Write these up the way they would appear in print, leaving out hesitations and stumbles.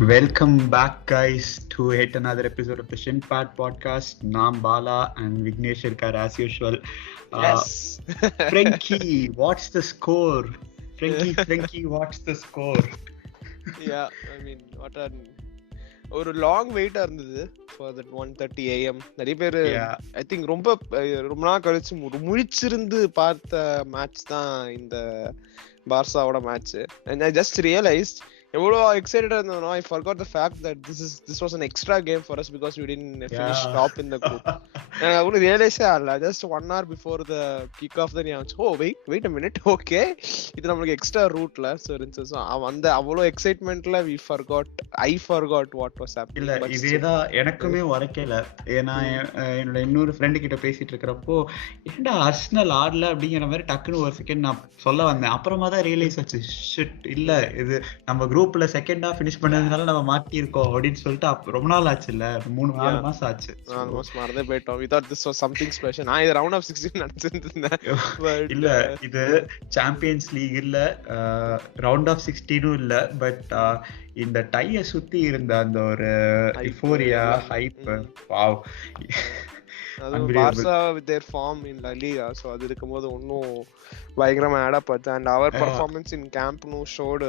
Welcome back, guys, to yet another episode of the Shinpad podcast. Naam Bala and Vignesh Irkar as usual. Yes. Frankie, what's the score? Frankie, what's the score? Yeah, I mean, what a ஒரு long வெயிட்டா இருந்தது for that 1:30 AM. நிறைய பேர் I think ரொம்ப நாள் கழிச்சு முழிச்சிருந்து பார்த்த match தான் இந்த பார்சாவோட match. And I just realised எவ்வளோ எக்ஸைட்டடா இருந்தோம். I forgot the fact that this was an extra game for us because we didn't finish top in the group. I only realized just 1 hour before the kickoff then I was wait a minute, okay, இது நமக்கு extra ரூட்ல so அந்த அவ்வளோ எக்ஸைட்மென்ட்ல I forgot what was happening. இல்ல இதேதான் எனக்குமே உரைக்கல. ஏன்னா என்னோட இன்னொரு ஃப்ரெண்டு கிட்ட பேசிட்டு இருக்கிறப்போ என்னடா ஆர்சனல் ஆடல அப்படிங்கிற மாதிரி டக்குன்னு ஒரு செகண்ட் நான் சொல்ல வந்தேன். அப்புறமா தான் ரியலைஸ் ஆச்சு, ஷிட் இல்ல இது நம்ம குரூப்ல செகண்டா ஃபினிஷ் பண்ணதுனால நம்ம மாட்டி இருக்கோம் அப்படின்னு சொல்லிட்டு ரொம்ப நாள் ஆச்சு இல்ல, 3-4 மாசம் ஆச்சு. ஆல்மோஸ்ட் மறந்தே போயிட்டோம். We thought this was something special. நான் இது ரவுண்ட் ஆஃப் 16 நினைச்சிருந்தேன். இல்ல இது சாம்பியன்ஸ் லீக் இல்ல, ரவுண்ட் ஆஃப் 16 இல்ல, பட் இந்த டைய சுத்தி இருந்த அந்த ஒரு யூஃபோரியா ஹைப், வாவ். அது Barca with their form in La Liga, so அது இருக்கும்போது இன்னும் பயங்கரமா ஆட் அப் ஆச்சு. and our performance in Camp Nou showed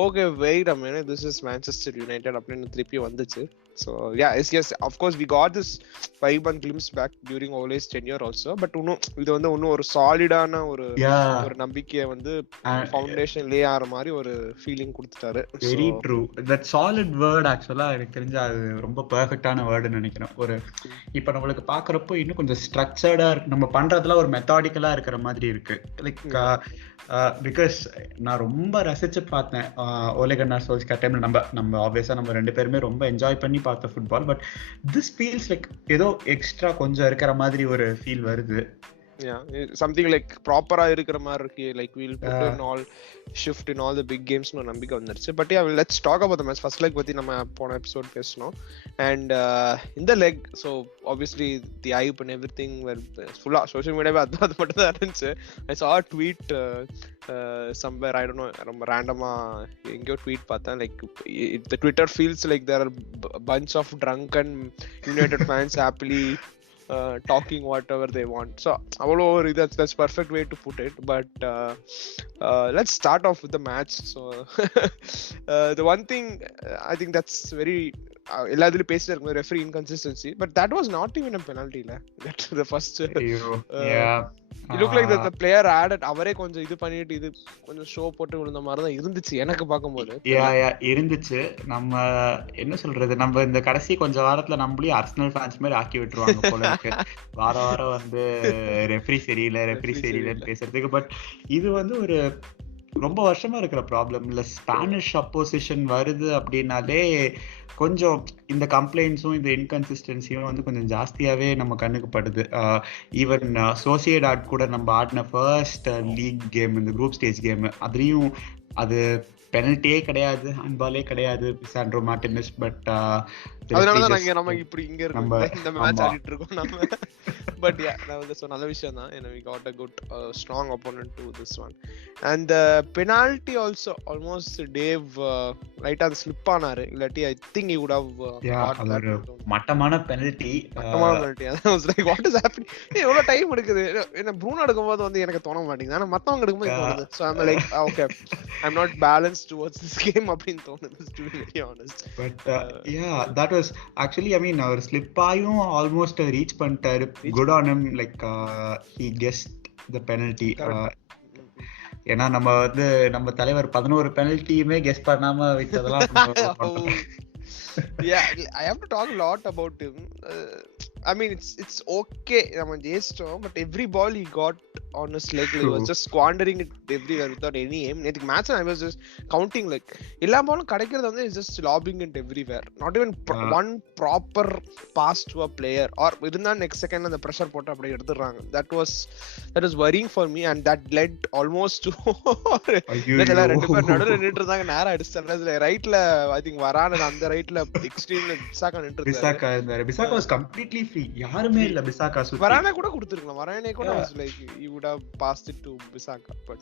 okay, wait a minute, this is Manchester United அப்படின்னு திருப்பி வந்துச்சு. So yeah, yes, of course we got this vibe and glimpse back during Ole's tenure also, but இது வந்து இன்னும் ஒரு சாலிடான ஒரு நம்பிக்கையை வந்து ஃபவுண்டேஷன் லே ஆற மாதிரி ஒரு ஃபீலிங் கொடுத்துட்டாரு. Very true. That solid word ஆக்சுவலா எனக்கு தெரிஞ்ச அது ரொம்ப பெர்ஃபெக்ட்டான வேர்டுன்னு நினைக்கிறேன். ஒரு இப்போ நம்மளுக்கு பாக்குறப்போ இன்னும் கொஞ்சம் ஸ்ட்ரக்சர்டா இருக்கு, நம்ம பண்றதுல ஒரு மெத்தாடிக்கலா இருக்கிற மாதிரி இருக்கு. லைக் பிகாஸ் நான் ரொம்ப ரசிச்சு பார்த்தேன் ஓலே கன்னார் சோல்ஸ்கர் டைம்ல. நம்ம ஆப்வியஸா நம்ம ரெண்டு பேருமே ரொம்ப என்ஜாய் பண்ணி பார்த்த football. But this feels like ஏதோ எக்ஸ்ட்ரா கொஞ்சம் இருக்கிற மாதிரி ஒரு ஃபீல் வருது. Yeah, something like proper-ஆ இருக்கிற மாதிரி இருக்கு. Like we'll put in all shift in all the big games னு நம்பிக்கை வந்துருச்சு. But yeah, let's talk about the match. First leg பத்தி நம்ம போன எபிசோட் பேசணும். And in the leg, so obviously the hype and everything were full-ஆ social media அது மட்டும் தான் இருந்துச்சு. I saw a tweet somewhere, I don't know, ரொம்ப ரேண்டமா எங்கேயோ ட்வீட் பார்த்தேன். Like the Twitter feels like there are a bunch of drunken United fans happily talking whatever they want. So that's perfect way to put it. But let's start off with the match. So the one thing I think that's very எல்லாத்துலயும் பேசிட்டு இருக்கும் referee inconsistency, but that was not even a penalty la. That the first it looked like that the player added அவரே கொஞ்சம் இது பண்ணிட்டு இது கொஞ்சம் show போட்டு விழுந்த மாதிரி தான் இருந்துச்சு எனக்கு பார்க்கும்போது. இருந்துச்சு. நம்ம என்ன சொல்றது, நம்ம இந்த கடைசி கொஞ்ச வாரத்துல நம்மளே ஆர்சனல் ஃபேன்ஸ் மாதிரி ஆக்கி விட்டுருவாங்க போல இருக்கு. வாரம் வந்து ரெஃபரி சரியில்லைன்னு பேசுறதுக்கு. பட் இது வந்து ஒரு ரொம்ப வருஷமா இருக்கிற ப்ராப்ளம் இல்ல. ஸ்பானிஷ் அப்போசிஷன் வருது அப்படின்னாலே கொஞ்சம் இந்த கம்ப்ளைண்ட்ஸும் இந்த இன்கன்சிஸ்டன்சியும் வந்து கொஞ்சம் ஜாஸ்தியாவே நம்ம கண்ணுக்கு படுது. ஈவன் சோசியேடாட் கூட நம்ம ஆடின ஃபர்ஸ்ட் லீக் கேம், இந்த குரூப் ஸ்டேஜ் கேம், அதுலயும் அது பெனல்ட்டியே கிடையாது, ஹேண்ட்பாலே கிடையாது சாண்ட்ரோ மார்டினஸ். பட் அதனாலதான் நம்ம இப்படி இங்க இந்த மேட்ச் ஆடிட்டு இருக்கோம் நம்ம. பட் யா, நல்ல விஷயம் தான். we got a good strong opponent to this one. And the penalty also almost Dave right on slip ஆனாரு. இல்லாட்டி I think he would have got that. மட்டமான penalty. I was like, what is happening? எவ்வளவு time எடுக்குது. என்ன Bruno எடுக்கும்போது வந்து எனக்கு தோண மாட்டேங்குது, ஆனா மத்தவங்க எடுக்கும்போது தோணுது. So I'm like, okay, I'm not balanced towards this game அப்படின்னு தோணுது, to be very honest. But yeah, that was actually, I mean, our slip ஆயும் almost reach பண்ணிட்டாரு. Good on him, like he guessed the penalty. ஏன்னா நம்ம வந்து நம்ம தலைவர் 11 பெனல்ட்டியுமே guess பண்ணாம விட்டதெல்லாம். Yeah, I have to talk a lot about him. I mean, it's okay, நம்ம ஜெயிச்சிட்டோம், but every ball he got on his leg, he was just squandering it everywhere without any aim. Next match I was just counting, like எல்லா பாலும் கிடைக்கிறது வந்து is just lobbing it everywhere, not even one proper pass to a player, or இருந்தா next second அந்த pressure போட்டு அப்படியே எடுத்துறாங்க. That was worrying for me, and that led almost to ரெண்டு பேர் நடுவுல நின்னுட்டு இருந்தாங்க, நேரா அடிச்சாங்க ரைட்ல. I think வரான அந்த ரைட்ல எக்ஸ்ட்ரீம்ல பிசாக்கா நின்னுட்டு பிசாக்கா was completely free. யாருமே இல்ல பிசாக்கா சுத்தி. வரானே கூட கொடுத்திருக்கலாம். வரானே கூட was like he would have passed it to Bissaka. But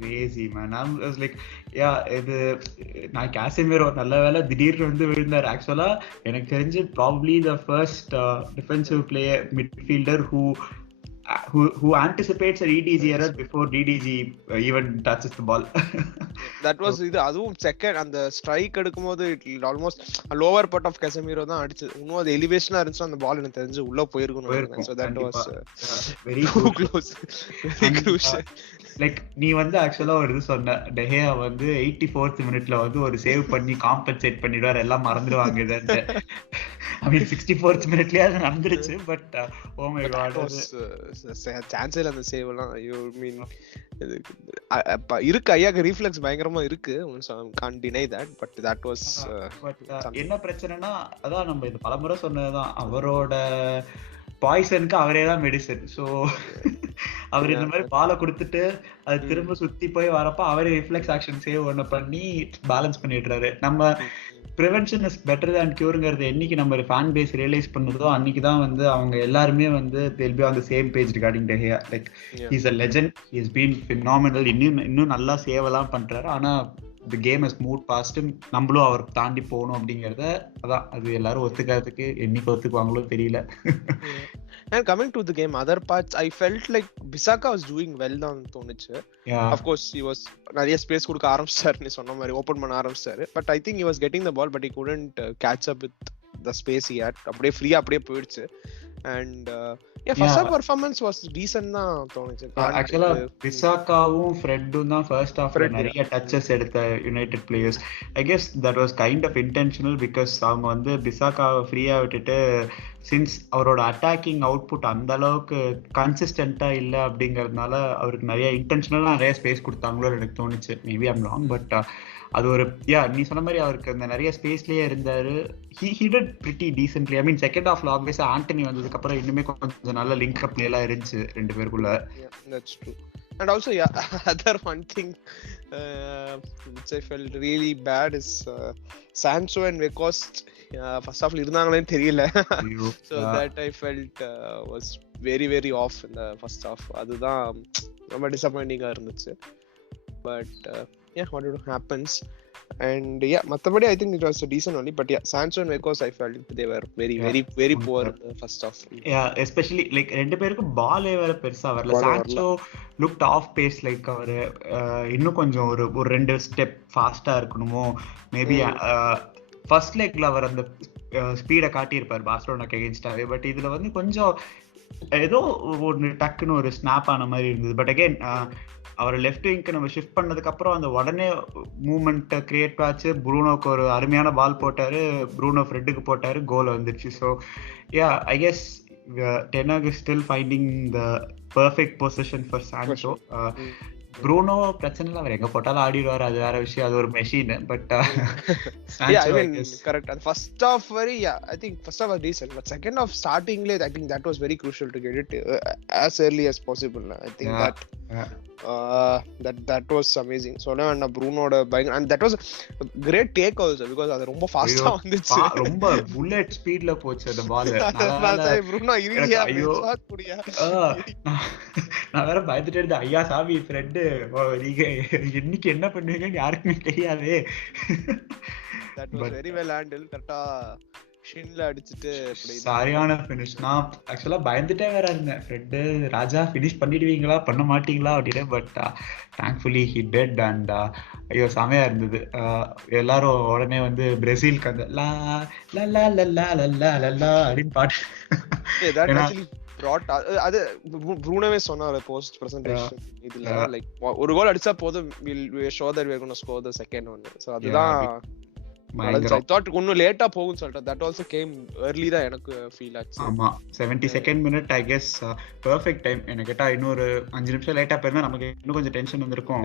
crazy man. I was like, yeah, இது நான் காசிமிரோ நல்ல வேளை திடீர்னு வந்து விழுந்தார். ஆக்சுவலா எனக்கு தெரிஞ்சு probably the first defensive player midfielder who anticipates a DDG error before DDG even touches the ball. That was இது அதுவும் செகண்ட் அந்த ஸ்ட்ரைக் எடுக்கும்போது almost lower part of Casemiro தான் அடிச்சது. இன்னும் அது எலிவேஷனா இருந்துச்சு அந்த பால் எனக்கு தெரிஞ்சு உள்ள போயிருக்கும். So that was very close, very crucial. Like நீ வந்து ஆக்சுவலா ஒரு இது சொன்ன டெஹியா வந்து 84th மினிட்ல வந்து ஒரு சேவ் பண்ணி காம்பன்சேட் பண்ணிடுவார், எல்லாம் மறந்துடுவாங்க இதுன்னு. I mean 64th மினிட்லயே அது நடந்துருச்சு. But oh my God, chance இல்ல அந்த சேவ் எல்லாம். யூ மீன் இருக்கு ஐயாக்கு ரீஃப்ளெக்ஸ் பயங்கரமா இருக்கு, can't deny that, but that was என்ன பிரச்சனைனா அதான் நம்ம இது பலமுறை சொன்னதுதான், அவரோட பாய்சனுக்கு அவரே தான் மெடிசன். ஸோ அவர் இந்த மாதிரி பாலை கொடுத்துட்டு அது திரும்ப சுத்தி போய் வரப்ப அவரே ரிஃப்ளெக்ஸ் ஆக்ஷன் சேவ் ஒன்று பண்ணி பேலன்ஸ் பண்ணிடுறாரு. நம்ம ப்ரிவென்ஷன் இஸ் பெட்டர் தேன் கியூருங்கிறது என்னைக்கு நம்ம ஃபேன் பேஸ் ரியலைஸ் பண்ணுதோ அன்னைக்கு தான் வந்து அவங்க எல்லாருமே வந்து they'll be on the same page regarding De Gea. Like he's a legend, he has been phenomenal, இன்னும் நல்லா சேவ் எல்லாம் பண்றாரு. ஆனா the game has moved past him, நம்மளும் அவர் தாண்டி போகணும் அப்படிங்கறத அதான் அது எல்லாரும் ஒத்துக்கிறதுக்கு என்னைக்கு ஒத்துக்குவாங்களோ தெரியல. And coming to the game, other parts I felt like Bissaka was doing well தான் தோணுச்சு. Of course he was நிறைய ஸ்பேஸ் கொடுக்க ஆரம்பிச்சாரு, நீ சொன்ன மாதிரி ஓபன் பண்ண ஆரம்பிச்சாரு. But I think he was getting the ball but he couldn't catch up with the space he had. அப்படியே ஃப்ரீயா அப்படியே போயிடுச்சு. And first half performance was decent தான் தோணுச்சு. ஆக்சுவலா பிசாக்காவும் ஃப்ரெட்டும் தான் ஃபர்ஸ்ட் ஹாஃப்ல நிறைய டச்சஸ் எடுத்த United players. I guess that was kind of intentional because அவங்க வந்து பிசாக்காவை ஃப்ரீயா விட்டுட்டு சின்ஸ் அவரோட அட்டாக்கிங் அவுட்புட் அந்த அளவுக்கு கன்சிஸ்டன்டா இல்ல அப்படிங்கறதுனால அவருக்கு நிறைய இன்டென்ஷனலா நிறைய ஸ்பேஸ் கொடுத்தாங்களோ எனக்கு தோணுச்சு. மேபி ஐம் ராங், பட் அது ஒரு நீ சொன்ன மாதிரி அவருக்கு அந்த நிறைய ஸ்பேஸ்லயே இருந்தாரு. he did pretty decently. I mean second half ல obviously ஆண்டனி வந்ததுக்கு அப்புறம் இன்னுமே கொஞ்சம் நல்ல லிங்க் அப் எல்லாம் இருந்துச்சு ரெண்டு பேருக்குள்ள. That's true. And also other one thing which I felt really bad is Sancho and Weghorst first half இருந்தாங்களே தெரியல. So that I felt was very very off in the first half. அதுதான் ரொம்ப டிசப்பாயிண்டிங்கா இருந்துச்சு. But whatever happens. And மத்தபடி I think it was a decent only, but Sancho and Weghorst I felt they were very very very poor in the first half. Especially like ரெண்டு பேருக்கும் பாலே வேற பெருசா வரல. Sancho looked off pace, like அவர் இன்னும் கொஞ்சம் ஒரு ரெண்டு ஸ்டெப் ஃபாஸ்டா இருக்கணுமோ மேபி. ஃபர்ஸ்ட் லெக்ல அவர் அந்த ஸ்பீடை காட்டியிருப்பார் பார்சலோனாக்கு அகைன்ஸ்டாவே. பட் இதுல வந்து கொஞ்சம் ஏதோ ஒரு டக்குன்னு ஒரு ஸ்னாப் ஆன மாதிரி இருந்தது. பட் அகைன் அவர் லெஃப்ட் விங்க்கு நம்ம ஷிஃப்ட் பண்ணதுக்கு அப்புறம் அந்த உடனே மூவ்மெண்ட் கிரியேட் ஆச்சு. ப்ரூனோக்கு ஒரு அருமையான பால் போட்டாரு, ப்ரூனோ ஃப்ரெட்டுக்கு போட்டாரு, கோல் வந்துருச்சு. So I guess Ten Hag is still finding the perfect position for Sancho. Bruno பிரச்சனை இல்லை, அவர் எங்க போட்டாலும் ஆடிடுவார், அது வேற விஷயம், அது ஒரு மெஷின். But correct. அந்த ஃபர்ஸ்ட் ஹாஃப் வரை I think first half was decent, but second half starting late I think that was very crucial to get it as early as possible. I think that was amazing. So na Brunoட and that was a great take also because அது ரொம்ப ஃபாஸ்டா வந்துச்சு, ரொம்ப bullet ஸ்பீட்ல போச்சு அந்த பால். Bruno இரியா shot புடியா நான் வேற பயந்துட்டே இருந்தேன், ஐயா சாமி ஃப்ரெண்ட் நீங்க இன்னைக்கு என்ன பண்ணுவீங்கன்னு யாருக்குமே தெரியாது. That was very well handled. கரெக்ட்டா ஷின்ல அடிச்சிட்டு சரியான ஃபினிஷ். நான் ஆக்சுவலா பயந்துட்டே வேற இருந்தேன், ஃப்ரெண்ட் ராஜா ஃபினிஷ் பண்ணிடுவீங்களா பண்ண மாட்டீங்களா அப்படின்னு. But thankfully he did. And ஐயோ செமையா இருந்தது. எல்லாரும் உடனே வந்து பிரேசிலுக்கு அந்த லா லா லா லா லா லா அப்படின்னு பாட்டு அது ப்ரூனோவே சொன்னாரு போஸ்ட் பிரசன்டேஷன் இதுல, லைக் ஒரு கோல் அடிச்சா போதும், we'll show that we're going to score the second one. So அதுதான் I thought இன்னும் லேட்டா போகும்னு சொல்லிட்டு that also came early தான் எனக்கு ஃபீல் ஆச்சு. ஆமா 72nd minute I guess perfect time. எனக்கு கேட்டா இன்னொரு 5 நிமிஷம் லேட்டா போயிருந்தா நமக்கு இன்னும் கொஞ்சம் டென்ஷன் வந்திருக்கும்.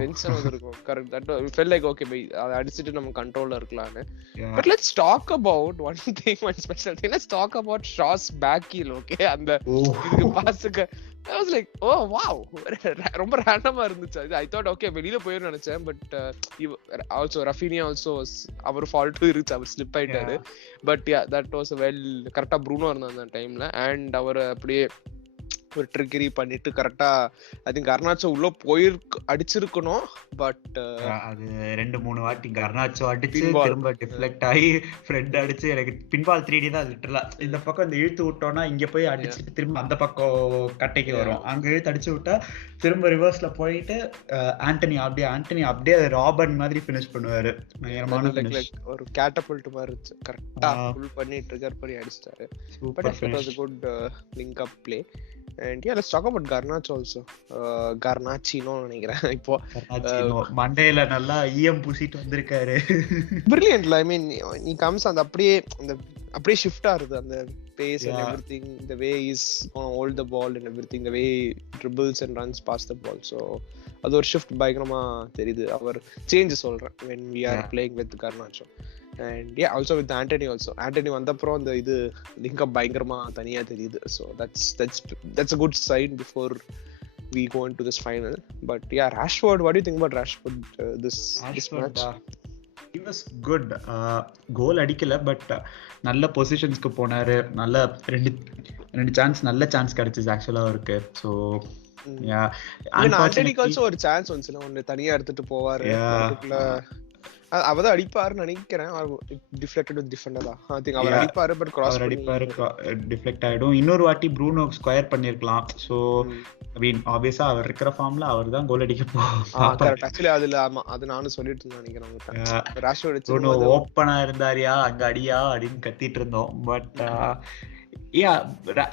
Correct. that felt like okay பை அத அடிச்சிட்டு நம்ம கண்ட்ரோல்ல இருக்கலாம்னு. But let's talk about one special thing. Let's talk about Shaw's back heel. Okay, அந்த இதுக்கு பாஸ்க்கு I was like oh wow, ரொம்ப ரேண்டமா இருந்துச்சு. I thought okay வெளியில போயிரும் நினைச்சேன். But also Rafinha also was அவர் ஃபால்ட் இருந்துச்சு, அவர் ஸ்லிப் ஆயிட்டாரு. பட் that was well கரெக்ட்டா ப்ரூனோ இருந்தா அந்த டைம்ல. அண்ட் அவர் அப்படியே ஒரு ட்ரிக்கரி பண்ணிட்டு கரெக்டா ஐ திங்க் கர்னாச்சோ உள்ள அடிச்சிருக்கணும். பட் அது 2-3 வாட்டி கர்னாச்சோ அடிச்சு திரும்ப டிஃப்ளெக்ட் ஆகி ஃப்ரெண்ட் அடிச்சு எனக்கு பின்பால் 3D தான் லிட்டரலா. இந்த பக்கம் இந்த இழுத்து விட்டோம்னா இங்க போய் அடிச்சுட்டு திரும்ப அந்த பக்கம் கட்டைக்கு வரும். அங்க இழுத்து அடிச்சு விட்டா திரும்ப ரிவர்ஸ்ல போயிட்டு ஆண்டனி அப்படியே ராபர்ட் மாதிரி ஃபினிஷ் பண்ணுவாரு. ஒரு கேட்டபல்ட் மாதிரி இருந்துச்சு. கரெக்டா புல் பண்ணி ட்ரிகர் பண்ணி அடிச்சிட்டாரு. But it was a good link up play. And yeah, let's talk about Garnacho also. Garnachino நினைக்கிறேன் இப்போ. மண்டையில நல்லா ஈயம் பூசிட்டு வந்திருக்காரு. Brilliant. I mean, he comes and அப்படியே ஷிஃப்ட் ஆகுது அந்த pace and everything, the way he's gonna hold the ball and everything, the way he dribbles and runs past the ball. So அது ஒரு ஷிஃப்ட் பயங்கரமா தெரியுது. அவர் சேஞ்ச் சொல்றேன் when we are playing with Garnacho. And yeah, also with Anthony வந்தப்புறம் அந்த இது link அப் பயங்கரமா தனியா தெரியுது. So that's a good sign before we go into this final. But yeah, Rashford, what do you think about Rashford this match? He was good. கோல் அடிக்கல but நல்ல பொசிஷன்ஸ்க்கு போனாரு. நல்ல ரெண்டு சான்ஸ் கிடைச்சிச்சு ஆக்சுவலா அவருக்கு. ஸோ ஆண்டனிக்கு ஆல்சோ ஒரு சான்ஸ் வந்துச்சுல, ஒன்னு தனியா எடுத்துட்டு போவாரு. அவதான் அடிப்பாருன்னு நினைக்கிறேன். டிஃப்ளெக்டட் வித் டிஃபெண்டரா ஐ திங்க் அவர் அடிப்பாரு பட் கிராஸ் அடிப்பாரு டிஃப்ளெக்ட் ஆயிடும். இன்னொரு வாட்டி ப்ரூனோ ஸ்கொயர் பண்ணிருக்கலாம். சோ ஐ மீன் ஆப்வியஸா அவர் இருக்கிற ஃபார்ம்ல அவர்தான் கோல் அடிக்க போறாரு. ஆக்சுவலி அதுல ஆமா அது நானும் சொல்லிட்டு இருந்தேன் நினைக்கிறேன். ராஷ்வர்ட் ப்ரூனோ ஓப்பனா இருந்தாரியா அங்க அடியா அப்படின்னு கத்திட்டு இருந்தோம். பட்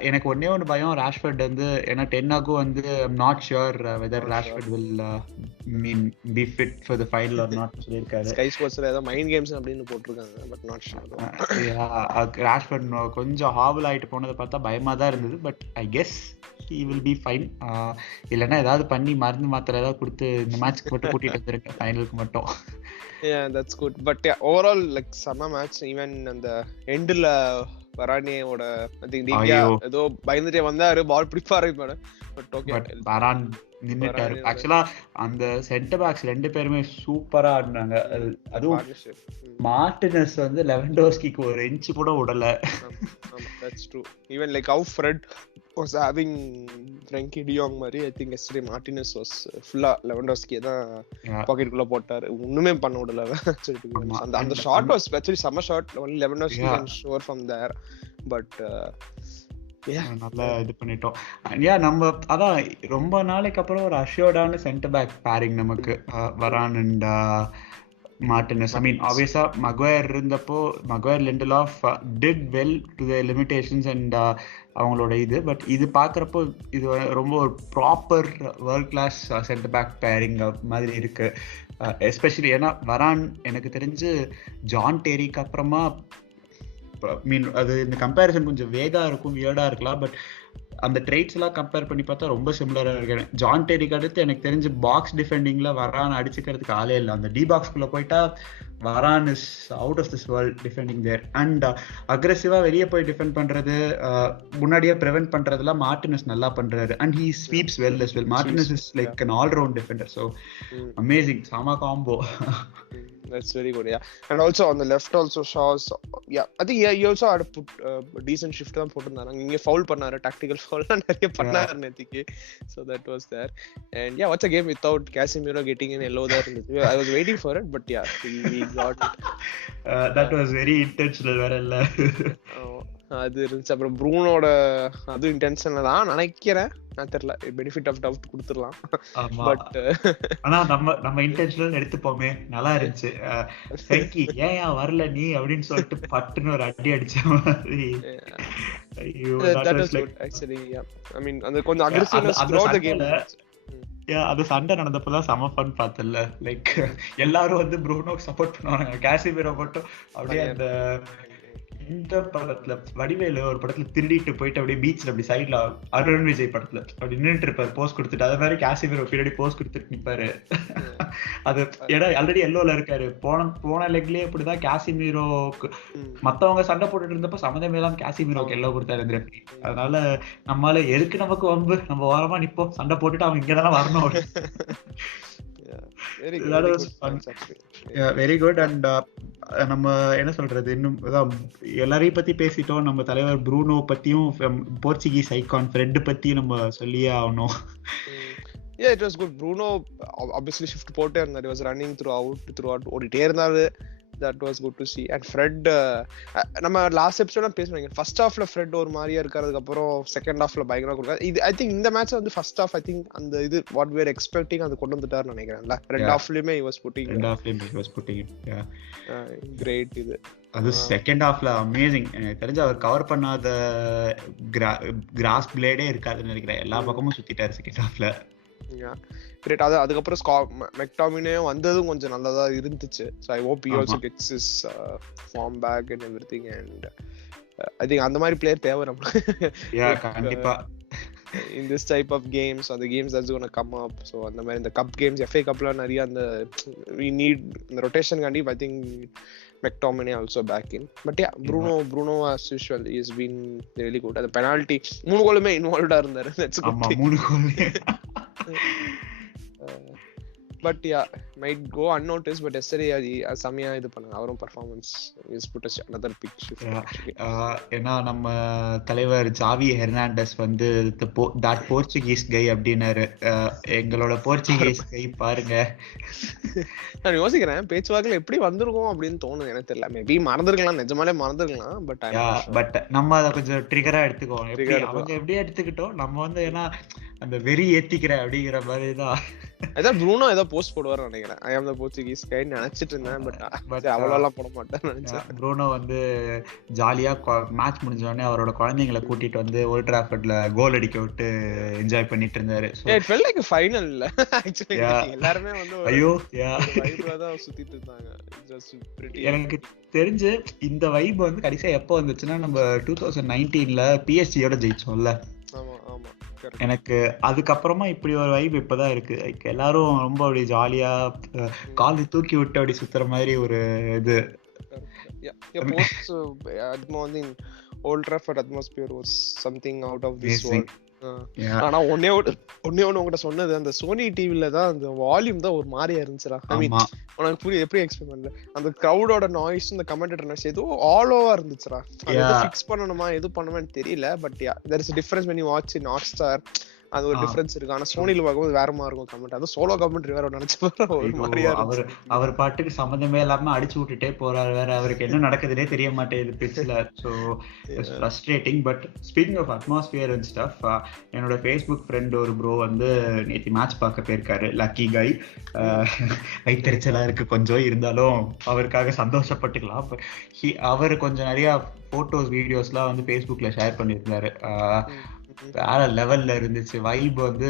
எனக்கு ஒன்னே ஒன்று பயம் ராஷ்வர்ட் வந்து, ஏன்னா டென்னாகும் வந்து I'm not sure whether Rashford will mean be fit for the final or not சொல்லிருக்காரு. ஸ்கை ஸ்போர்ட்ஸ்ல ஏதோ மைண்ட் கேம்ஸ் அப்படினு போட்டுருக்காங்க பட் நாட் ஷுர். ராஷ்வர்ட் கொஞ்சம் ஹாபிள் ஆயிட்டு போனதை பார்த்தா பயமா தான் இருந்தது. But I guess he will be fine. இல்லைன்னா ஏதாவது பண்ணி மருந்து மாத்திரை ஏதாவது கொடுத்து இந்த மேட்ச்க்கு மட்டும் கூட்டிட்டு வந்திருக்கேன் ஃபைனலுக்கு மட்டும். Yeah, that's good. But yeah, overall like summer match, even அந்த எண்ட்ல வரானியோட I think திவ்யா ஏதோ பயந்துட்டே வந்தாரு, பால் பிடிப்பாரு மேடம். பட் ஓகே வரான் நின்னுட்டாரு. ஆக்சுவலா அந்த சென்டர் பேக்ஸ் ரெண்டு பேருமே சூப்பரா ஆடுனாங்க. அதுவும் மார்டினஸ் வந்து லெவன்டோஸ்கிக்கு ஒரு இன்ச் கூட விடல. That's true. Even like how Fred was having Frankie de Jong மாதிரி, I think yesterday Martinez was full Lewandowski தான் பாக்கெட்டுக்குள்ள போட்டாரு. ஒண்ணுமே பண்ண விடல. அந்த shot was actually summer shot. Only Lewandowski can score from there. But நல்லா இது பண்ணிட்டோம். நம்ம அதான் ரொம்ப நாளைக்கு அப்புறம் ஒரு அஷ்யூர்டான சென்டர் பேக் பேரிங் நமக்கு வரான் அண்ட் மார்டினஸ். ஐ மீன் ஆப்வியஸா மக்வயர் இருந்தப்போ Maguire Lindelof did well to the limitations and அவங்களோட இது. பட் இது பார்க்குறப்போ இது ரொம்ப ஒரு proper world class centre back pairing மாதிரி இருக்கு. எஸ்பெஷலி ஏன்னா வரான் எனக்கு தெரிஞ்சு ஜான் டெரிக்கு அப்புறமா மீன் அது இந்த கம்பேரிசன் கொஞ்சம் வேகா இருக்கும், வியர்டா இருக்கலாம். பட் அந்த ட்ரெய்ட்ஸ் எல்லாம் கம்பேர் பண்ணி பார்த்தா ரொம்ப சிமிலரா இருக்கு. ஜான் டெரிக்கு அடுத்து எனக்கு தெரிஞ்சு பாக்ஸ் டிஃபெண்டிங்ல வரான் அடிச்சுக்கிறதுக்கு ஆளே இல்லை. அந்த டி பாக்ஸ்குள்ள போயிட்டா Varane is out of this world defending there. And அக்ரெசிவா வெளியே போய் டிஃபெண்ட் பண்றது, முன்னாடியே ப்ரிவென்ட் பண்றதுலாம் மார்டினஸ் நல்லா பண்றாரு. And he sweeps well as well. Martinus is like an all round defender. So amazing, sama combo. That's very good. Yeah, and also on the left also Shaw's, yeah, I think he also had put decent shift தான் போட்டுருந்தாங்க. இங்க foul பண்ணாரு, tactical foul நிறைய பண்ணாரு நேத்திக்கு. So that was there. And yeah, what's a game without Casemiro getting in yellow there? I was waiting for it, but yeah, we got it. That was very intentional வேற இல்ல. அது இருந்துச்சு. அப்புறம் ப்ரூனோட அது இன்டென்ஷன்ல தான் நினைக்கிறேன், நான் தெரியல, பெனிஃபிட் ஆஃப் டவுட் கொடுத்துடலாம். பட் ஆனா நம்ம இன்டென்ஷனல் எடுத்துப்போமே, நல்லா இருந்துச்சு. ஃப்ரெங்கி ஏன் வரல நீ அப்படின்னு சொல்லிட்டு பட்டுன்னு ஒரு அடி அடிச்ச மாதிரி. ஐயோ that was good actually. Yeah, I mean அந்த கொஞ்சம் aggressiveness throughout the game. அது சண்டை நடந்தப்பதான் செம ஃபன் பார்த்தல. லைக் எல்லாரும் வந்து ப்ரூனோக்கு சப்போர்ட் பண்ணுவாங்க, காசிமிரோ மட்டும் அப்படியே அந்த இந்த படத்துல வடிவேலு ஒரு படத்துல திருடிட்டு போயிட்டு அப்படியே பீச்ல அப்படி சைட்ல அருண் விஜய் படத்துல அப்படி நின்றுட்டு இருப்பாரு போஸ் கொடுத்துட்டு, அதே மாதிரி காசிமிரோ பின்னாடி போஸ் கொடுத்துட்டு நிப்பாரு. அது ஏன்னா ஆல்ரெடி எல்லோல இருக்காரு. போன லெக்லயே இப்படிதான் காசிமிரோக்கு மத்தவங்க சண்டை போட்டுட்டு இருந்தப்ப சம்மந்தமே எல்லாம் காசிமிரோக்கு எல்லோ கொடுத்தாரு. அதனால நம்மளால எதுக்கு நமக்கு வம்பு, நம்ம ஓரமா நிப்போம், சண்டை போட்டுட்டு அவங்க இங்கதானே வரணும். Very That was good fun. actually. Very good. And நம்ம என்ன சொல்றது, இன்னும் எல்லாரையும் பத்தி பேசிட்டோம். நம்ம தலைவர் ப்ரூனோ பத்தியும் போர்ச்சுகீஸ் ஐகான் ஃப்ரெட் பத்தி நம்ம சொல்லியே ஆகணும். Yeah, it was good. Bruno obviously shift போட்டே இருந்தார். He was running throughout ஓடிட்டே இருந்தாரு. That was good to see. And Fred நம்ம லாஸ்ட் எபிசோட்ல பேசுனீங்க, ஃபர்ஸ்ட் ஹாஃப்ல Fred ஒரு மாதிரியா இருக்கிறதுக்கு அப்புறம் செகண்ட் ஹாஃப்ல பயங்கரமா கொடுத்தாரு. இது ஐ திங்க் இந்த மேட்ச் வந்து ஃபர்ஸ்ட் ஹாஃப் ஐ திங்க் அந்த இது வாட் we are expecting அது கொண்டு வந்துட்டாருன்னு நினைக்கிறேன்ல. ரெண்டு ஹாஃப்லயுமே he was putting it. Yeah. Great இது. அது செகண்ட் ஹாஃப்ல அமேசிங். எனக்கு தெரிஞ்சு அவர் கவர் பண்ணாத கிராஸ் பிளேடே இருக்காதுன்னு நினைக்கிறேன். எல்லா பக்கமும் சுத்திட்டாரு செகண்ட் ஹாஃப்ல. கிரேட். அதுக்கப்புறம் மெக்டாமினே வந்ததும் கொஞ்சம் நல்லதா இருந்துச்சு. So I hope he also gets his form back and everything, and I think அந்த மாதிரி பிளேயர் தேவை நமக்கு. கண்டிப்பா in this type of games or the games that's going to come up. So அந்த மாதிரி இந்த கப் கேம்ஸ், FA கப்ல நிறைய அந்த we need the rotation காண்டி I think McTominay also back in. But yeah, Bruno as usual he has been really good. அந்த penalty 3 கோலுமே இன்வால்வ்டா இருந்தாரு. That's good. ஆமா 3 கோல். But yeah, might go unnoticed, but yesterday Samia இது பண்ணாங்க. அவரும் performance is put us another big shift. ஏன்னா நம்ம தலைவர் Xavi Hernandez வந்து that Portuguese guy அப்படின்னாரு. எங்களோட போர்ச்சுகீஸ் கை பாருங்க. நான் யோசிக்கிறேன் பேச்சுவாக்கில் எப்படி வந்திருக்கும் அப்படின்னு தோணுது. எனக்கு தெரியல, மேபி மறந்துருக்கலாம், நிஜமாலே மறந்துருக்கலாம். பட் நம்ம அதை கொஞ்சம் ட்ரிகரா எடுத்துக்கோம். அவங்க எப்படி எடுத்துக்கிட்டோம் நம்ம வந்து, ஏன்னா அந்த வெறி ஏத்திக்கிற அப்படிங்கிற மாதிரிதான். அதான் ப்ரூனோ ஏதோ போஸ்ட் போடுவார்னு நினைக்கிறேன். ஐ அம் தி போர்ச்சுகீஸ் கை நினைச்சிட்டு இருந்தேன். பட் அவ்வளோலாம் போட மாட்டேன் நினைச்சேன். ப்ரூனோ வந்து ஜாலியா மேட்ச் முடிஞ்ச உடனே அவரோட குழந்தைங்களை கூட்டிட்டு வந்து ஓல்ட் ட்ராஃபர்ட்ல கோல் அடிக்க விட்டு என்ஜாய் பண்ணிட்டு இருந்தாரு. இட் ஃபெல்ட் லைக் ஃபைனல் இல்ல ஆக்சுவலி. எல்லாரும் வந்து ஐயோ வைப்ல தான் சுத்திட்டு இருந்தாங்க. Just pretty. எனக்கு தெரிஞ்சு இந்த வைப் வந்து கடைசியா எப்போ வந்துச்சுன்னா நம்ம 2019ல பிஎஸ்ஜியோட ஜெயிச்சோம்ல. ஆமா ஆமா. எனக்கு அதுக்கப்புறமா இப்படி ஒரு வைப் இப்பதான் இருக்கு. எல்லாரும் ரொம்ப அப்படி ஜாலியா கால் தூக்கி விட்டு அப்படி சுத்துற மாதிரி ஒரு இது. Old Trafford atmosphere was something out of this world. ஆனா ஒன்னே உங்ககிட்ட சொன்னது, அந்த சோனி டிவில தான் அந்த வால்யூம் தான் ஒரு மாதிரியா இருந்துச்சுடா. ஐ மீன் உனக்கு புரிய எப்படி எக்ஸ்பிளைன் பண்ணல, அந்த கிரௌடோட நாய்ஸ், இந்த கமெண்டேட்டர் நாய்ஸ் ஏதோ ஆல் ஓவா இருந்துச்சுடா. அதை ஃபிக்ஸ் பண்ணணுமா எது பண்ணுவேன்னு தெரியல. But there is a difference when you watch in Hotstar. அது ஒரு டிஃபரன்ஸ் இருக்கு. ஆனா சோனில பார்க்கும்போது வேற மாதிரி இருக்கும் கமெண்ட். அது சோலோ கமெண்ட்ரி வேற நினைச்சு ஒரு மாதிரியா அவர் பாட்டுக்கு சம்பந்தமே இல்லாம அடிச்சு விட்டுட்டே போறாரு. வேற அவருக்கு என்ன நடக்குதுன்னே தெரிய மாட்டேங்குது பிட்ச்ல. So it's frustrating. But speaking of atmosphere and stuff, என்னோட ஃபேஸ்புக் ஃப்ரெண்ட் ஒரு ப்ரோ வந்து நேற்று மேட்ச் பார்க்க போயிருக்காரு. லக்கி கை. வைத்தறிச்சலா இருக்கு கொஞ்சம், இருந்தாலும் அவருக்காக சந்தோஷப்பட்டுக்கலாம். அவர் கொஞ்சம் நிறைய போட்டோஸ் வீடியோஸ்லாம் வந்து ஃபேஸ்புக்ல ஷேர் பண்ணியிருந்தாரு. வேற லெவல்ல இருந்துச்சு வைப். வந்து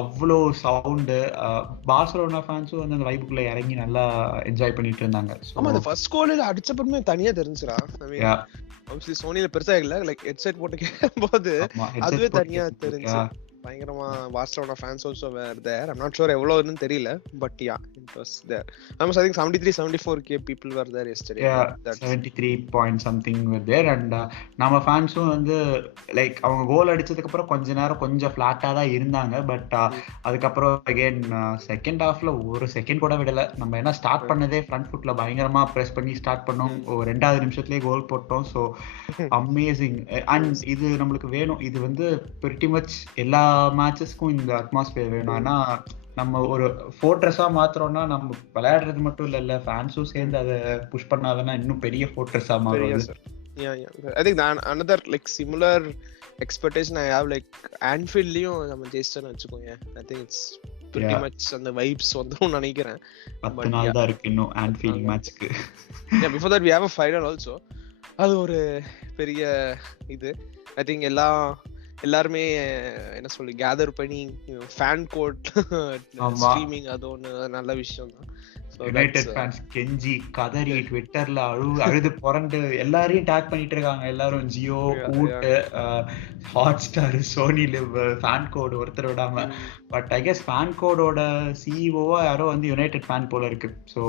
அவ்வளோ சவுண்டு. பார்சலோனா ஃபேன்ஸும் வந்து அந்த வைப்புக்குள்ள இறங்கி நல்லா என்ஜாய் பண்ணிட்டு இருந்தாங்க. ஆமா, அந்த ஃபர்ஸ்ட் கோல் அடிச்சப்பறமே தனியா தெரிஞ்சுடா. obviously சோனில பெருசா இல்ல, லைக் ஹெட்செட் போட்டு கேக்கும்போது அதுவே தனியா தெரிஞ்சு பயங்கரமா. Barcelona fans also were there. I'm not sure எவ்வளவுன்னு தெரியல, but yeah, it was there. I think 73-74k people were there yesterday. That's 73 point something were there. And நம்ம ஃபேன்ஸும் வந்து லைக் அவங்க கோல் அடிச்சதுக்கு அப்புறம் கொஞ்ச நேரம் கொஞ்சம் ஃபிளாட்டா தான் இருந்தாங்க. பட் அதுக்கப்புறம் அகைன் செகண்ட் ஹாஃப்ல ஒரு செகண்ட் கூட விடல. நம்ம என்ன ஸ்டார்ட் பண்ணதே ஃப்ரண்ட் ஃபுட்ல பயங்கரமா பிரஸ் பண்ணி ஸ்டார்ட் பண்ணோம். ஒரு 2வது நிமிஷத்துலயே கோல் போட்டோம். So amazing. அண்ட் இது நம்மளுக்கு வேணும். இது வந்து பிரிட்டி மச் எல்லா மேட்சஸ்க்கும் இந்த அட்மாஸ்பியர் வேணும். ஆனா நம்ம ஒரு ஃபோர்ட்ரஸா மாத்துறோம்னா நம்ம விளையாடுறது மட்டும் இல்ல, ஃபேன்ஸும் சேர்ந்து அதை புஷ் பண்ணாதனா இன்னும் பெரிய ஃபோர்ட்ரஸா மாறும். I think another like similar expectation I have, like Anfieldலயும் நம்ம ஜெயிச்சோம்னு வெச்சுக்கோங்க. I think it's pretty much அந்த வைப்ஸ் வந்துரும் நினைக்கிறேன். 10 நாள் தான் இருக்கு இன்னும் Anfield மேட்ச்க்கு. Yeah, before that we have a final also. அது ஒரு பெரிய இது. I think எல்லாருமே என்ன சொல்லி கேதர் பண்ணி ஃபேன் கோட் ஸ்ட்ரீமிங், அது ஒன்று நல்ல விஷயம் தான். யுனைடெட் ஃபேன்ஸ் கெஞ்சி கதறி ட்விட்டர்ல அழுது புரண்டு எல்லாரையும் டேக் பண்ணிட்டு இருக்காங்க. எல்லாரும் ஜியோ, கூட்டு, ஹாட்ஸ்டார், சோனி லிவ், ஃபேன் கோட் ஒருத்தர் விடாம. பட் ஐ கெஸ் ஃபேன் கோடோட சிஇஓவா யாரோ வந்து யுனைடெட் ஃபேன் போல இருக்கு. ஸோ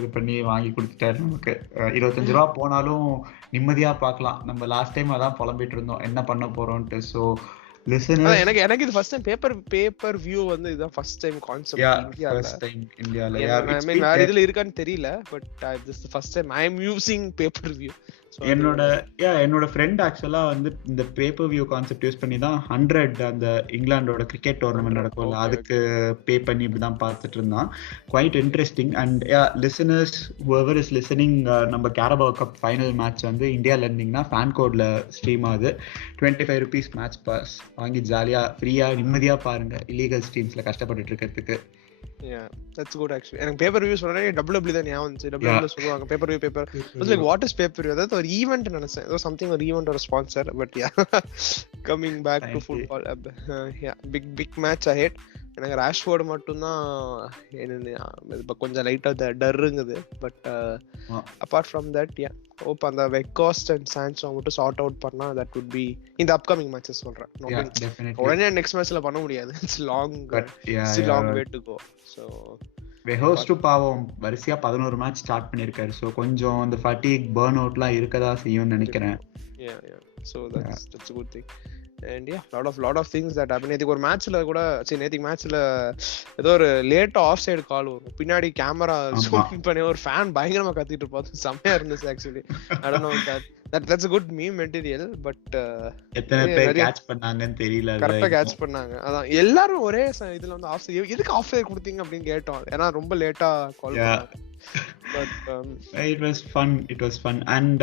இது பண்ணி வாங்கி கொடுத்துட்டாரு நமக்கு. 25 ரூபா போனாலும் நிம்மதியா பார்க்கலாம். நம்ம லாஸ்ட் டைம் அதான் புலம்பிட்டு இருந்தோம் என்ன பண்ண போறோம்ட்டு. ஸோ லிசனர்ஸ் எனக்கு எனக்கு இது ஃபர்ஸ்ட் டைம் பேப்பர் வியூ வந்து இதுதான் ஃபர்ஸ்ட் டைம் கான்செப்ட் இந்தியால. ஃபர்ஸ்ட் டைம் இந்தியால ஐ மீன் வேற இதுல இருக்கான்னு தெரியல, but this the first time I am using paper view. என்னோட ஃப்ரெண்ட் ஆக்சுவலா வந்து இந்த பேப்பர் வியூ கான்செப்ட் யூஸ் பண்ணி தான் 100 அந்த இங்கிலாண்டோட கிரிக்கெட் டோர்னமெண்ட் நடக்கும்ல, அதுக்கு பே பண்ணி இப்படிதான் பார்த்துட்டு இருந்தான். Quite interesting. And listeners whoever is listening, நம்ம கேரபாவ் கப் ஃபைனல் மேட்ச் வந்து இந்தியால இருந்தீங்கன்னா ஃபேன் கோட்ல ஸ்ட்ரீம் ஆகுது. 25 rupees மேட்ச் பாஸ் வாங்கி ஜாலியா ஃப்ரீயா நிம்மதியா பாருங்க, இல்லீகல் ஸ்ட்ரீம்ஸ்ல கஷ்டப்பட்டுட்டு இருக்கிறதுக்கு. Yeah, that's good actually. எனக்கு பேப்பர் ரிவ்யூ சொன்னே WWE தான் ஞாபகம் வந்துச்சு. WWE சொல்லுவாங்க paper review paper. It's like what is paper review? அதாவது ஒரு ஈவென்ட் நினைச்சேன், ஏதோ சம்திங் ஒரு ஈவென்ட் ஒரு sponsor. But yeah, coming back to football, yeah, big match ahead. எனக்கு ராஷ்வர்ட் மட்டும் தான் என்ன கொஞ்சம் லைட்டா டர்ருங்குது. But apart from that ya, ஓப் அந்த வெக்காஸ்ட் அண்ட் சான்சோ மட்டும் சார்ட் அவுட் பண்ணா தட் வுட் பி இந்த அப்கமிங் மேட்சஸ் சொல்றேன். உடனே நெக்ஸ்ட் மேட்ச்ல பண்ண முடியாது. It's long way to go. So வெஹோஸ்ட் பாவம் வரிசையா 11 மேட்ச் ஸ்டார்ட் பண்ணிருக்காரு. சோ கொஞ்சம் அந்த ஃபட்டிக் பர்ன் அவுட்லாம் இருக்கதா செய்யும்னு நினைக்கிறேன். So that's a good thing. And yeah, lot of things that happen. நேத்துக்கு ஒரு மேட்ச்ல கூட நேத்துக்கு மேட்ச்ல ஏதோ ஒரு லேட்டா ஆஃப் சைடு கால் வரும், பின்னாடி கேமரா ஜூம் பண்ணி ஒரு ஃபேன் பயங்கரமா கத்திட்டு இருப்பாரு. செமையா இருந்துச்சு actually. I don't know that's a good meme material, but எத்தனை பேர் கேட்ச் பண்ணாங்கன்னு தெரியல. கரெக்ட்டா கேட்ச் பண்ணாங்க. அதான் எல்லாரும் ஒரே இதுல வந்து ஆஃப் சைடு எதுக்கு ஆஃப் சைடு கொடுத்தீங்க அப்படின்னு கேட்டோம், ஏன்னா ரொம்ப லேட்டா கால் பண்ணாங்க. But it was fun and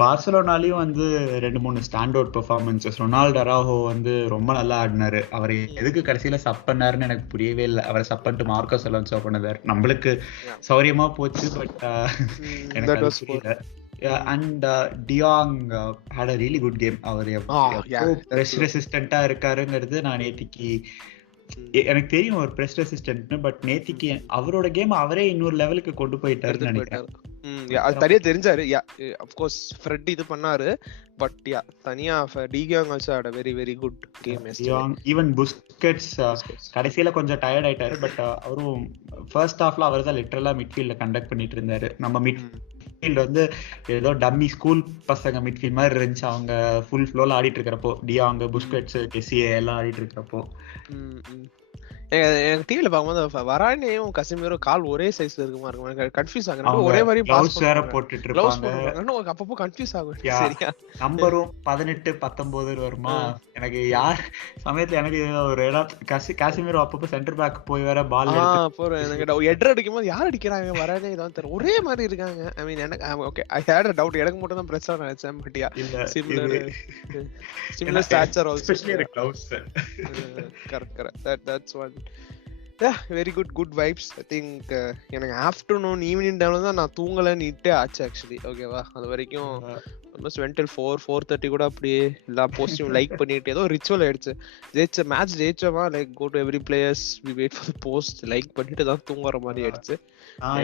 பார்சலோனாலயும் வந்து 2-3 ஸ்டாண்ட் அவுட் பெர்ஃபார்மன்சஸ். ரொனால்டோ அராஹோ வந்து ரொம்ப நல்லா ஆடினாரு. அவர் எதுக்கு கடைசியில சப் பண்ணாருன்னு எனக்கு புரியவே இல்லை. அவரை சப் பண்ணிட்டு மார்க்கோஸ் அலோன்சோ பண்ணாரு. நம்மளுக்கு சௌரியமா போச்சு, பட் எனக்கு புரியல. And De Jong had a really good game. அவர் பிரஷ் ரெசிஸ்டன்ட்டா இருக்காருங்கிறது நான் நேத்திக்கு எனக்கு தெரியும், ஒரு பிரஸ் ரெசிஸ்டன்ட். பட் நேத்திக்கு அவரோட கேம் அவரே இன்னொரு லெவலுக்கு கொண்டு போயிட்டாருன்னு நினைக்கிறேன். அது தனியா தெரிஞ்சாரு. of course ஃப்ரெட் இது பண்ணாரு, பட் தனியா De Jong also had a very very good game yesterday. Even Busquets கடைசியில கொஞ்சம் டயர்ட் ஆயிட்டாரு. பட் அவரும் ஃபர்ஸ்ட் ஹாஃப்ல அவர் தான் லிட்டரலா மிட்ஃபீல்ட்ல கண்டக்ட் பண்ணிட்டு இருந்தாரு. நம்ம மிட்ஃபீல்ட் வந்து ஏதோ டம்மி ஸ்கூல் பசங்க மிட்ஃபீல்ட் மாதிரி இருந்துச்சு. அவங்க ஃபுல் ஃப்ளோல ஆடிட்டு இருக்கிறப்போ, De Jong, புஸ்கெட்ஸ், கெசியே எல்லாம் ஆடிட்டு இருக்கிறப்போ எனக்கு டிவில பாக்கும்போது வரானேயும் கசிமீரும் கால் ஒரே சைஸ்ல இருக்குமா இருக்கும். எனக்கு கன்ஃபியூஸ் ஆகும். ஒரே மாதிரி பாஸ் வேற போட்டுட்டு இருப்பாங்க. அப்பப்போ கன்ஃபியூஸ் ஆகும். சரியா, நம்பரும் 18 19 வருமா. எனக்கு யார் சமயத்துல எனக்கு ஒரு காசிமீரோ அப்பப்போ சென்டர் பேக் போய் வேற பால் போறேன். எனக்கு எட்ரு அடிக்கும் போது யார் அடிக்கிறாங்க வரானே இதான் தெரியல, ஒரே மாதிரி இருக்காங்க. ஐ மீன் எனக்கு okay, I had a doubt. எனக்கு மட்டும் தான் பிரச்சனை நினைச்சேன். But yeah, similar stature also, especially the gloves. correct that's one. Yeah, very good vibes. I think எனக்கு ஆஃப்டர்நூன் ஈவினிங் டைம்ல தான் நான் தூங்கல நீட்டே ஆச்சு ஆக்சுவலி. ஓகேவா, அது வரைக்கும் ஆல்மோஸ்ட் வென்டல் 4:30 கூட அப்படியே எல்லா போஸ்டையும் லைக் பண்ணிட்டு ஏதோ ரிச்சுவல் ஆயிடுச்சு. மேட்ச் ஜெயிச்சோமா like go to every players, we wait for the post, like பண்ணிட்டு தான் தூங்குற மாதிரி ஆயிடுச்சு.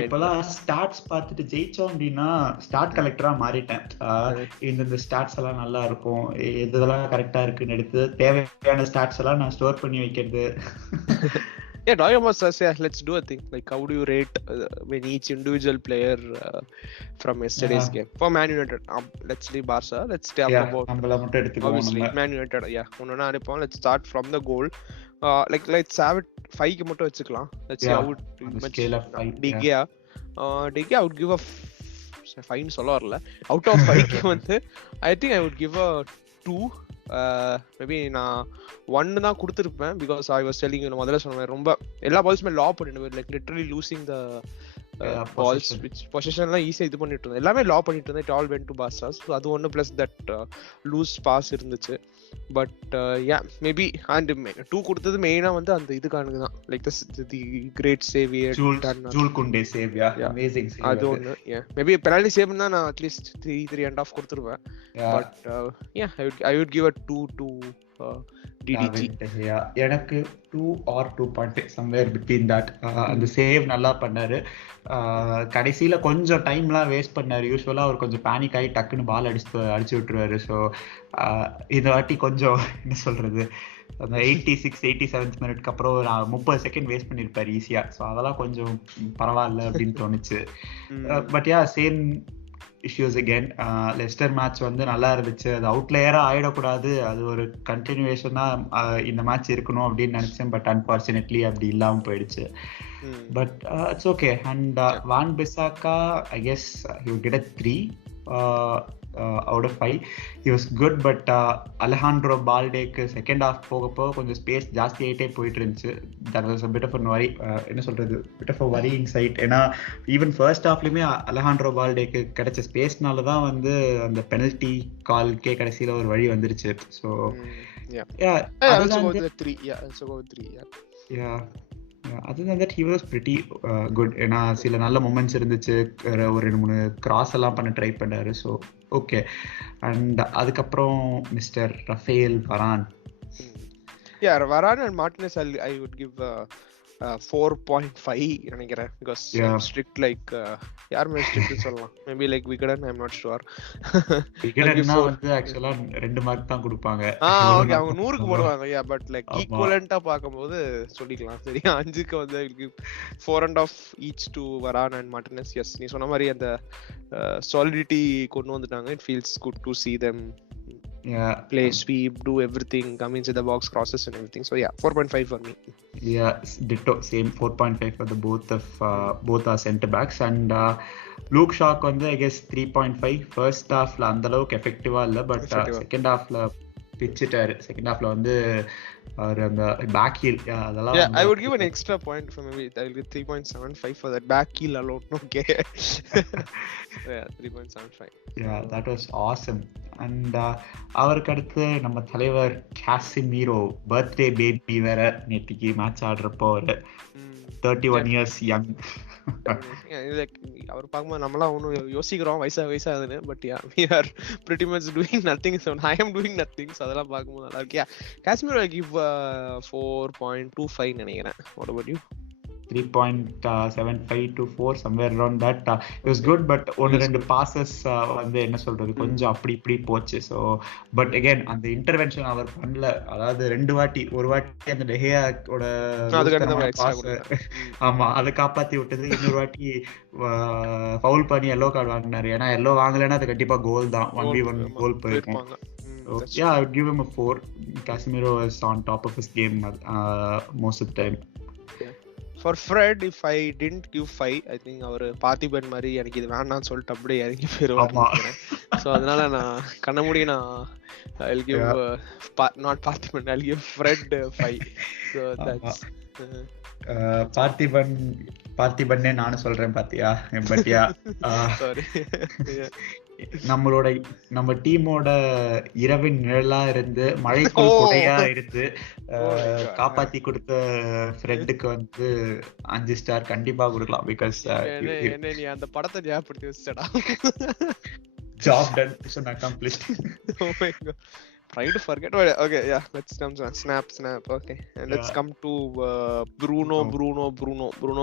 இப்பெல்லாம் ஸ்டாட்ஸ் பார்த்துட்டு ஜெயிச்சோம் அப்படின்னா ஸ்டாட் கலெக்டரா மாறிட்டேன். இந்த ஸ்டாட்ஸ் எல்லாம் நல்லா இருக்கும், இதெல்லாம் கரெக்டா இருக்குன்னு எடுத்து தேவையான ஸ்டாட்ஸ் எல்லாம் நான் ஸ்டோர் பண்ணி வைக்கிறது. Yeah, talking about us, let's do a thing. Like, how do you rate when each individual player from yesterday's game for Man United? Let's leave Barca. Let's talk about obviously Man United. Yeah, ஒண்ணா அடிப்போம். Let's start from the goal. Like let's have it 5 க்கு மட்டும் வெச்சுக்கலாம். Let's see how it scale of 5. De Gea I would give a fine சொல்ல வரல. Out of 5 க்கு வந்து I think I would give a 2. Maybe நான் 1 தான் கொடுத்துருப்பேன். Because I was telling you, முதல்ல சொன்ன மாதிரி ரொம்ப எல்லா பால்ஸுமே லா பண்ணிட்டு like literally losing the balls which பொசிஷன்லாம் ஈஸியாக இது பண்ணிட்டு இருந்தேன். எல்லாமே லா பண்ணிட்டு இருந்தேன். இட் ஆல் வென்ட் டு பாஸ்டாஸ். அது ஒன்று ப்ளஸ் தட் லூஸ் பாஸ் இருந்துச்சு. பட் யா, மேபி அண்ட் 2 கொடுத்தது மெயினாக வந்து அந்த இதுக்கானுக்கு தான், like the great saviour Jules Kounde save. Ya, amazing save. அது ஒன்று. யா, மேபி பெனால்டி சேவ் தான் நான் அட்லீஸ்ட் 3.5 கொடுத்துருவேன். But yeah, I would give a 2 to DDG. எனக்கு 2 or 2.5 somewhere between that. அந்த சேவ் நல்லா பண்ணாரு. கடைசியில கொஞ்சம் டைம்லாம் வேஸ்ட் பண்ணாரு. யூஸ்வலா அவர் கொஞ்சம் பேனிக் ஆகி டக்குன்னு பால் அடிச்சு விட்டுருவாரு. ஸோ இந்த வாட்டி கொஞ்சம் என்ன சொல்றது, அந்த 86-87 மினிட்க்கு அப்புறம் நான் 30 செகண்ட் வேஸ்ட் பண்ணிருப்பாரு ஈஸியா. ஸோ அதெல்லாம் கொஞ்சம் பரவாயில்ல அப்படின்னு தோணுச்சு. But yeah, same issues again. Leicester match வந்து நல்லா இருந்துச்சு, அது அவுட்லேயரா ஆயிடக்கூடாது, அது ஒரு கண்டினியூவேஷனா இந்த மேட்ச் இருக்கணும் அப்படின்னு நினைச்சேன். பட் அன்பார்ச்சுனேட்லி அப்படி இல்லாம போயிடுச்சு. But it's okay. And Wan Bissaka I guess you get a 3 out of 5. He was good, but Alejandro Baldeக்கு செகண்ட் ஹாஃப் போகப்போ கொஞ்சம் ஸ்பேஸ் ஜாஸ்தி ஆகிட்டே போயிட்டு இருந்துச்சு. That was a bit of a worry, என்ன சொல்றது, bit of a worrying sight. ஏன்னா ஈவன் ஃபர்ஸ்ட் ஹாஃப்லயுமே அலெஹாண்ட்ரோ பால்டேக்கு கிடைச்ச ஸ்பேஸ்னால தான் வந்து அந்த பெனல்டி கால்கே கடைசியில ஒரு வழி வந்துருச்சு. So other than that he was pretty good. ஏன்னா சில நல்ல மொமெண்ட்ஸ் இருந்துச்சு, ஒரு 2-3 கிராஸ் எல்லாம் பண்ண ட்ரை பண்ணாரு. So okay. அண்ட் அதுக்கப்புறம் மிஸ்டர் ரஃபேல் வரான். வரான் and Martinus I would give 4.5 நினைக்கிறேன். because strict like யார் மேல ஸ்ட்ரிக்ட் சொல்லலாம், maybe like Vikatan, I'm not sure. விகடன்னா வந்து एक्चुअली 2 மார்க் தான் கொடுப்பாங்க. ஓகே, அவங்க 100க்கு போடுவாங்க. பட் லைக் ஈக்குவலண்டா பாக்கும்போது சொல்லிக்கலாம். சரி, 5க்கு வந்து I will give 4.5 each to Varane and Martinez. yes, நீ சொன்ன மாதிரி அந்த solidity கொண்டு வந்துட்டாங்க. it feels good to see them play, sweep, do everything, come into the box, crosses and everything. So 4.5 for me. Ditto, same 4.5 for the both our center backs. And Luke Shaw வந்து I guess 3.5. First ஹாஃப்ல அந்த அளவுக்கு எஃபெக்டிவா இல்ல, but second ஹாஃப்ல பிச்சிட்டாரு. Second ஹாஃப்ல வந்து அந்த back heel அதெல்லாம் I would give an extra point for maybe I will give 3.75 for that back heel alone. okay. 3.75. that was awesome. And அவருக்கு அடுத்து நம்ம தலைவர் காசிமீரோ பர்த்டே பேபி வேற நேத்திக்கு மேட்ச் ஆடுறப்போ ஒரு 31 years young. அவர் பார்க்கும்போது நம்மளாம் ஒன்றும் யோசிக்கிறோம் வயசாகுதுன்னு. But we are pretty much doing nothing. so I am doing nothing. so அதெல்லாம் பார்க்கும்போது நல்லா இருக்கு. காஷ்மீர் I give 4.25 நினைக்கிறேன். what about you? 3.75 to 4, somewhere around that. It was good, but one ரெண்டு passes வந்து என்ன சொல்றது கொஞ்சம் அப்படி இப்படி போச்சு. ஸோ பட் அகைன் அந்த இன்டர்வென்ஷன் அவர் பண்ணல. அதாவது ஒரு வாட்டி அந்த டெஹியாவோட பாஸ், ஆமா, அதை காப்பாத்தி விட்டது. இன்னொரு வாட்டி ஃபவுல் பண்ணி எல்லோ கார்டு வாங்கினாரு. ஏன்னா எல்லோ வாங்கலைன்னா அது கண்டிப்பா கோல் தான், 1v1 கோல் போயிருக்கும். I would give him a 4. Casemiro is on top of his game most of the time. For Fred, if I didn't give 5, I think அவர் பார்த்திபன் மாதிரி எனக்கு இது வேண்டாம்னு சொல்லிட்டு அப்படியே இறங்கி போயிருவாங்க. ஸோ அதனால நான் கண்ண நான் I'll give not Parthiban, I'll give Fred 5. so that's பார்த்திபன்னே நானும் சொல்றேன் பாத்தியா. சாரி. நம்ம டீமோட இரவின் நிழலா இருந்து மழைக்குள் குடையா இருந்து காப்பாத்தி கொடுத்த ஃப்ரெண்டுக்கு வந்து 5 ஸ்டார் கண்டிப்பா கொடுக்கலாம். பிகாஸ் என்ன நீ அந்த படத்தை ஞாபகப்படுத்தி வச்சடா. Job done, mission accomplished. oh my god, try to forget. okay, let's come to snap. okay, and let's come to Bruno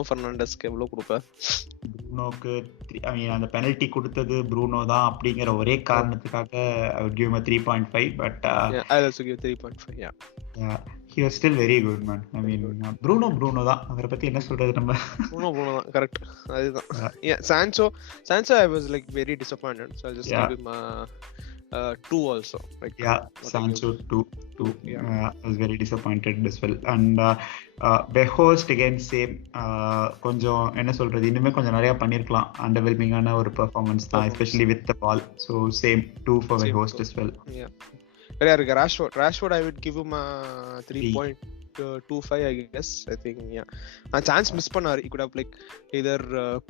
Fernandes. எவ்வளவு கொடுப்ப? ப்ரூனோக்கு அந்த பெனல்டி கொடுத்தது ப்ரூனோ தான் அப்படிங்கிற ஒரே காரணத்துக்காக I would give him a 3.5. but I'll also give 3.5. he was still very good, man. I mean Bruno தான். அவரை பத்தி என்ன சொல்றது நம்ம. Bruno தான் கரெக்ட். அதுதான். Sancho I was like very disappointed, so I'll just give him 2 also. like Sancho 2. I was very disappointed as well. And Weghorst again same. கொஞ்சம் என்ன சொல்றது, இன்னுமே கொஞ்சம் நிறைய பண்ணிருக்கலாம். அண்டர்வெல்மிங்கான ஒரு பெர்ஃபார்மன்ஸ் தான், especially with the ball. so same 2 for Weghorst as well. வேற இருக்கு Rashford I would give him 3.25 I guess. I think chance miss பண்ணாரு. he could have like either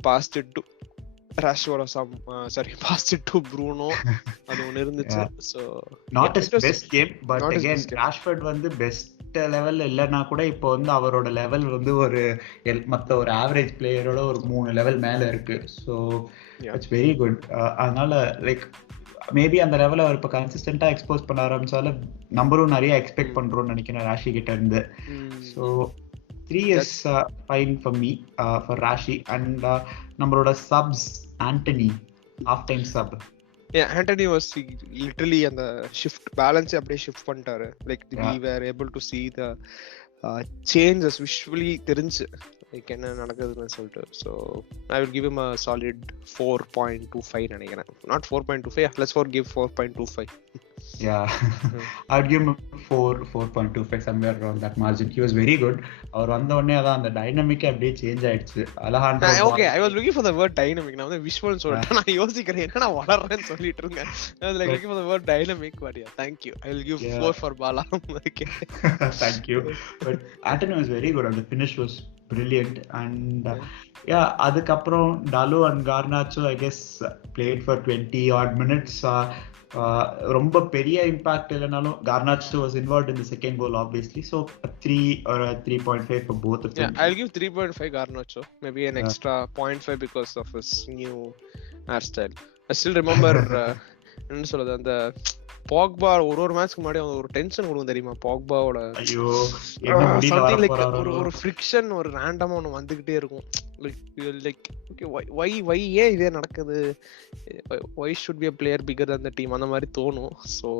passed it to Rashford or passed it to Bruno. அது ஒன்னு இருந்துச்சு. so not his best game, but again Rashford வந்து best level இல்லனா கூட இப்போ வந்து அவரோட லெவல் வந்து ஒரு மத்த ஒரு ஆவரேஜ் பிளேயரோட ஒரு 3 லெவல் மேல இருக்கு. so it's very good. அதனால லைக் மேபி அந்த லெவல அவர் இப்ப கன்சிஸ்டன்ட்டா எக்ஸ்போஸ் பண்ண ஆரம்பிச்சாலும் நம்மளும் நிறைய எக்ஸ்பெக்ட் பண்றோம்னு நினைக்கிறேன் ராஷி கிட்ட இருந்து. so 3 is fine for me for Rashi. and நம்மளோட subs Anthony half time sub. Anthony was literally அந்த shift balance அப்படியே shift பண்ணிட்டாரு. like we were able to see the changes visually தெரிஞ்சு. லைக் என்ன நடக்குதுன்னு சொல்லிட்டு. So I will give him a solid 4.25 நினைக்கிறேன். Not 4.25, let's give 4.25. Yeah, I'd give him 4.25 somewhere around that margin. He was very good. அவர் வந்த உடனே அதான் அந்த dynamic அப்படியே சேஞ்ச் ஆயிடுச்சு. Alejandro okay, I was looking for the word dynamic. நான் வந்து visual சொல்லிட்டேன், நான் யோசிக்கிறேன் என்ன நான் வளர்றேன்னு சொல்லிட்டு இருக்கேன். I was like looking for the word dynamic, but yeah, thank you. I will give 4 for Bala. Okay. Thank you. But Anthony was very good and the finish was brilliant. And yeah, அதுக்கப்புறம் Dalot and Garnacho I guess played for 20 odd minutes. ரொம்ப பெரிய impact இல்லைனாலும் Garnacho was involved in the second goal obviously, so a 3 or a 3.5 for both of them. Yeah, I'll give 3.5 Garnacho, maybe an extra 0.5 because of his new hairstyle. I still remember என்ன சொல்றது, அந்த பாக்பா ஒரு மேட்ச்க்கு முன்னாடி ஒரு tension கொடுக்கும் தெரியுமா, பாக்பாவோட ஐயோ something like ஒரு ஃப்ரிக்ஷன் ஒரு ரேண்டமா ஒன்று வந்துகிட்டே இருக்கும். லைக் ஓகே வை ஏன் இதே நடக்குது, why should be a player bigger than the team அந்த மாதிரி தோணும். So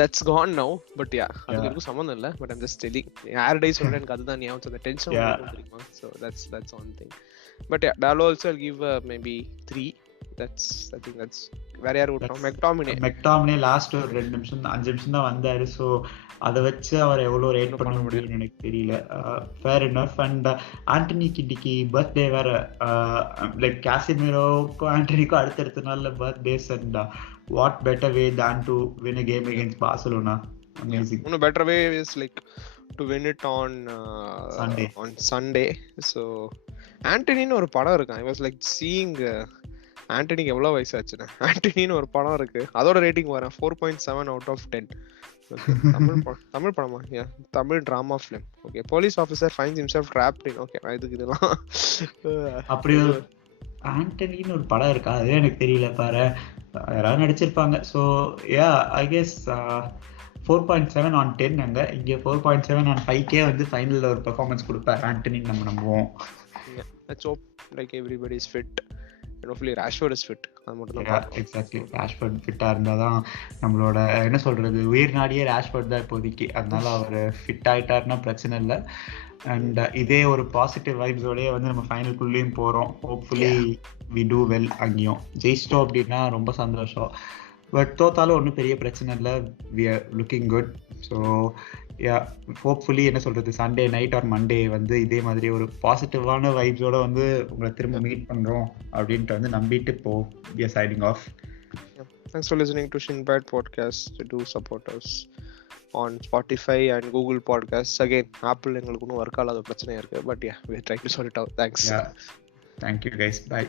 that's gone now. But yeah, அதுக்கு இருக்கும் சம்மந்தம் இல்லை. பட் ஐம் ஜஸ்ட் டெல்லிங், யார் டே சொல்றேன் எனக்கு அதுதான் ஞாபகம், அந்த டென்ஷன் தெரியுமா. So that's one thing. But yeah, Dalot also I'll give maybe 3. I think that's வேற யார் விட்டோம், மெக்டாமினே லாஸ்ட் ஒரு 2 நிமிஷம் 5 நிமிஷம் தான் வந்தாரு. ஸோ அதை வச்சு அவர் எவ்வளோ ரேட் பண்ண முடியும்னு எனக்கு தெரியல. Fair enough. அண்ட் ஆண்டனிக்கு இன்னைக்கு பர்த்டே வேற, லைக் காசிமிரோக்கும் ஆண்டனிக்கும் அடுத்தடுத்த நாள்ல birthdays. And what better way than to win a game against Barcelona. Amazing. No better way is like to win it on Sunday. So ஆண்டனின்னு ஒரு படம் இருக்கு. I was like seeing ஆண்டனிக்கு எவ்வளவு வயசாச்சுன்னா, ஆண்டனின்னு ஒரு படம் இருக்கு, அதோட ரேட்டிங் வரேன் 4.7 out of 10. தமிழ் படமா? Tamil drama film. Okay, police officer finds himself trapped in. Okay, இதுக்கு இதெல்லாம் அப்படி ஆண்டனின்னு ஒரு படம் இருக்கா, அதே எனக்கு தெரியல பாரு, யாராவது நடிச்சிருப்பாங்க. So yeah, I guess 4.7 on 10. அங்க இங்க 4.7 on 5K வந்து ஃபைனல்ல ஒரு பெர்ஃபார்மன்ஸ் கொடுப்பார் ஆண்டனின்னு நம்ம நம்புவோம். Let's hope like everybody is fit. Hopefully Rashford is fit. அது மட்டும் தான். எக்ஸாக்ட்லி, ராஷ்வர்ட் ஃபிட்டா இருந்தாதான் நம்மளோட என்ன சொல்றது உயிர் நாடியே ராஷ்வர்ட் தான் இப்போதைக்கு. அதனால அவர் ஃபிட் ஆயிட்டாருன்னா பிரச்சனை இல்லை. அண்ட் இதே ஒரு பாசிட்டிவ் வைப்ஸோடய வந்து நம்ம ஃபைனல்குள்ளேயும் போறோம். Hopefully we do well. அங்கேயும் ஜெயிச்சிட்டோம் அப்படின்னா ரொம்ப சந்தோஷம். பட் தோத்தாலும் ஒன்றும் பெரிய பிரச்சனை இல்லை. We are looking good. So yeah, hopefully என்ன சொல்றது சண்டே நைட் ஆர் மண்டே வந்து இதே மாதிரி ஒரு பாசிட்டிவான வைப்ஸோட வந்து உங்களை திரும்ப மீட் பண்றோம் அப்படின்ட்டு வந்து நம்பிட்டு இப்போ we are signing off. Thanks for listening to Shinbad podcast. Do support us on Spotify and Google Podcasts. Again, Apple எங்களுக்கு இன்னும் ஒர்க் ஆகாத பிரச்சனையா இருக்கு. But yeah, we are trying to sort it out. Thanks. Yeah. Thank you guys. Bye.